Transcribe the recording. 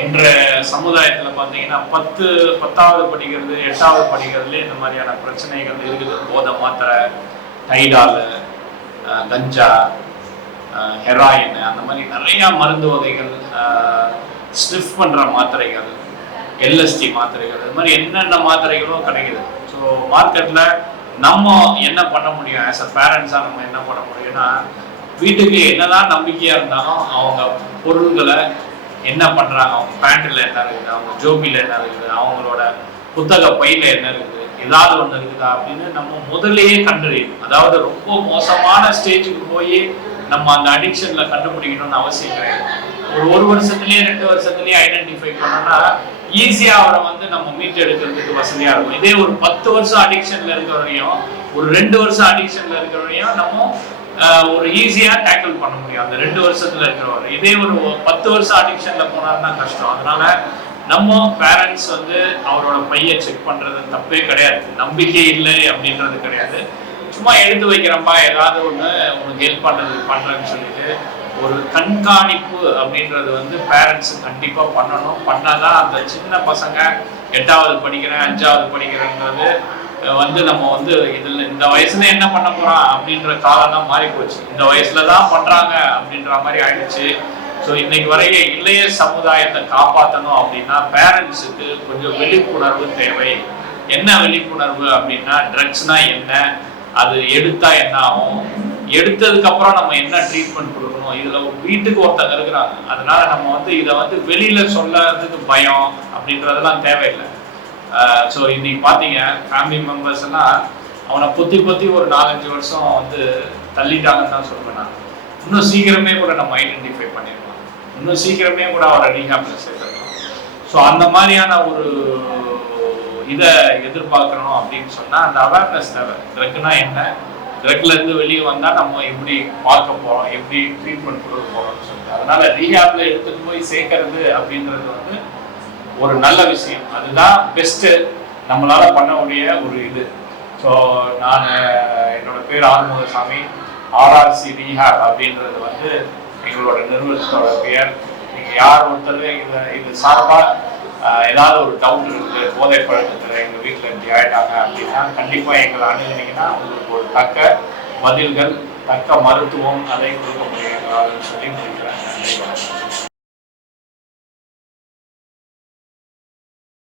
என்ற சமுதாயத்தில் பார்த்தீங்கன்னா 10வது படிக்கிறது 8வது படிக்கிறதுல இந்த மாதிரியான பிரச்சனைகள் இருக்குது. போதை மாத்திரை, டைடால், கஞ்சா, ஹெராயின், அந்த மாதிரி நிறையா மருந்து வகைகள், ஸ்னிஃப் பண்ணுற மாத்திரைகள், எல்எஸ்டி மாத்திரைகள், இது மாதிரி என்னென்ன மாத்திரைகளும் கிடைக்குது. ஸோ மார்க்கெட்டில் நம்ம என்ன பண்ண முடியும்? ஆஸ் அ பேரண்ட்ஸாக நம்ம என்ன பண்ண முடியும்னா, வீட்டுக்கு என்னதான் நம்பிக்கையாக இருந்தாலும் அவங்க பொருள்களை என்ன பண்ணுறாங்க, அவங்க பேண்ட்டில் என்ன இருக்குது, அவங்க ஜோபியில் என்ன இருக்குது, அவங்களோட புத்தக பையில் என்ன இருக்குது, ஏதாவது ஒன்று இருக்குதா அப்படின்னு நம்ம முதல்லையே கண்டறியும். அதாவது ரொம்ப மோசமான ஸ்டேஜுக்கு போய் நம்ம அந்த அடிக்ஷனில் கண்டுபிடிக்கணும்னு அவசியம் கிடையாது. ஒரு வருஷத்துலேயே 2 வருஷத்துலேயே ஐடென்டிஃபை பண்ணோம்னா ஈஸியாக அவரை நம்ம மீட்டு எடுக்கிறதுக்கு வசதியாக இருக்கும். இதே ஒரு 10 வருஷம் அடிக்ஷனில் இருக்கிறவரையும் ஒரு 2 வருஷம் அடிக்ஷனில் இருக்கிறவரையும் நம்ம ஒரு ஈஸியா டேக்கிள் பண்ண முடியும் அந்த 2 வருஷத்துல இருக்கிறவர். இதே ஒரு 10 வருஷம் அடிக்ஷன்ல போனாருன்னா கஷ்டம். அதனால நம்ம பேரண்ட்ஸ் அவரோட பையை செக் பண்றது தப்பே கிடையாது. நம்பிக்கை இல்லை அப்படின்றது கிடையாது. சும்மா எடுத்து வைக்கிறப்பா ஏதாவது ஒன்று உனக்கு ஹெல்ப் பண்றேன்னு சொல்லிட்டு ஒரு கண்காணிப்பு அப்படின்றது பேரண்ட்ஸ் கண்டிப்பா பண்ணணும். பண்ணாதான் அந்த சின்ன பசங்க 8வது படிக்கிறேன் 5வது படிக்கிறேன்றது நம்ம இதுல இந்த வயசுல என்ன பண்ண போறான் அப்படின்ற காலம்லாம் மாறி போச்சு. இந்த வயசுலதான் பண்றாங்க அப்படின்ற மாதிரி ஆயிடுச்சு. ஸோ இன்னைக்கு வரைய இளைய சமுதாயத்தை காப்பாற்றணும் அப்படின்னா பேரண்ட்ஸுக்கு கொஞ்சம் விழிப்புணர்வு தேவை. என்ன விழிப்புணர்வு அப்படின்னா, ட்ரக்ஸ்னா என்ன, அது எடுத்தா என்ன ஆகும், எடுத்ததுக்கு அப்புறம் நம்ம என்ன ட்ரீட்மெண்ட் கொடுக்கணும், இதுல வீட்டுக்கு ஒருத்தங்க இருக்கிறாங்க. அதனால நம்ம இதை வெளியில சொல்லறதுக்கு பயம் அப்படின்றதெல்லாம் தேவையில்லை. ஸோ இன்னைக்கு பார்த்தீங்க ஃபேமிலி மெம்பர்ஸ் எல்லாம் அவனை பொத்தி ஒரு 4-5 வருஷம் தள்ளிட்டாங்கன்னு தான் சொல்லுவேன் நான். இன்னும் சீக்கிரமே கூட நம்ம ஐடென்டிஃபை பண்ணிடலாம், இன்னும் சீக்கிரமே கூட அவரை ரீஹாப்ல சேர்த்துக்கலாம். ஸோ அந்த மாதிரியான ஒரு இதை எதிர்பார்க்கணும் அப்படின்னு சொன்னால் அந்த அவேர்னஸ் தேவை. ட்ரக்னா என்ன, ட்ரக்லேருந்து வெளியே வந்தால் நம்ம எப்படி பார்க்க போகிறோம், எப்படி ட்ரீட்மெண்ட் கொடுக்க போகிறோம்னு சொல்லிட்டு. அதனால ரீஹாப்ல எடுத்துட்டு போய் சேர்க்கறது அப்படின்றது ஒரு நல்ல விஷயம். அதுதான் பெஸ்ட்டு நம்மளால பண்ணக்கூடிய ஒரு இது. ஸோ நான் என்னோட பேர் ஆறுமுகசாமி. ஆர்ஆர்சி ரீஹாப் அப்படின்றது எங்களோட நிறுவனத்தோட பெயர். நீங்கள் யார் ஒருத்தர் இது சார்பாக ஏதாவது ஒரு டவுட் இருக்குது, போதை பழக்கத்தில் எங்கள் வீட்டில் இப்படி ஆகிட்டாங்க அப்படின்னா கண்டிப்பாக எங்களை அணுகுனீங்கன்னா உங்களுக்கு ஒரு தக்க பதில்கள், தக்க மருத்துவம் அதை கொடுக்க முடியும் சொல்லி முடிக்கிறேன்.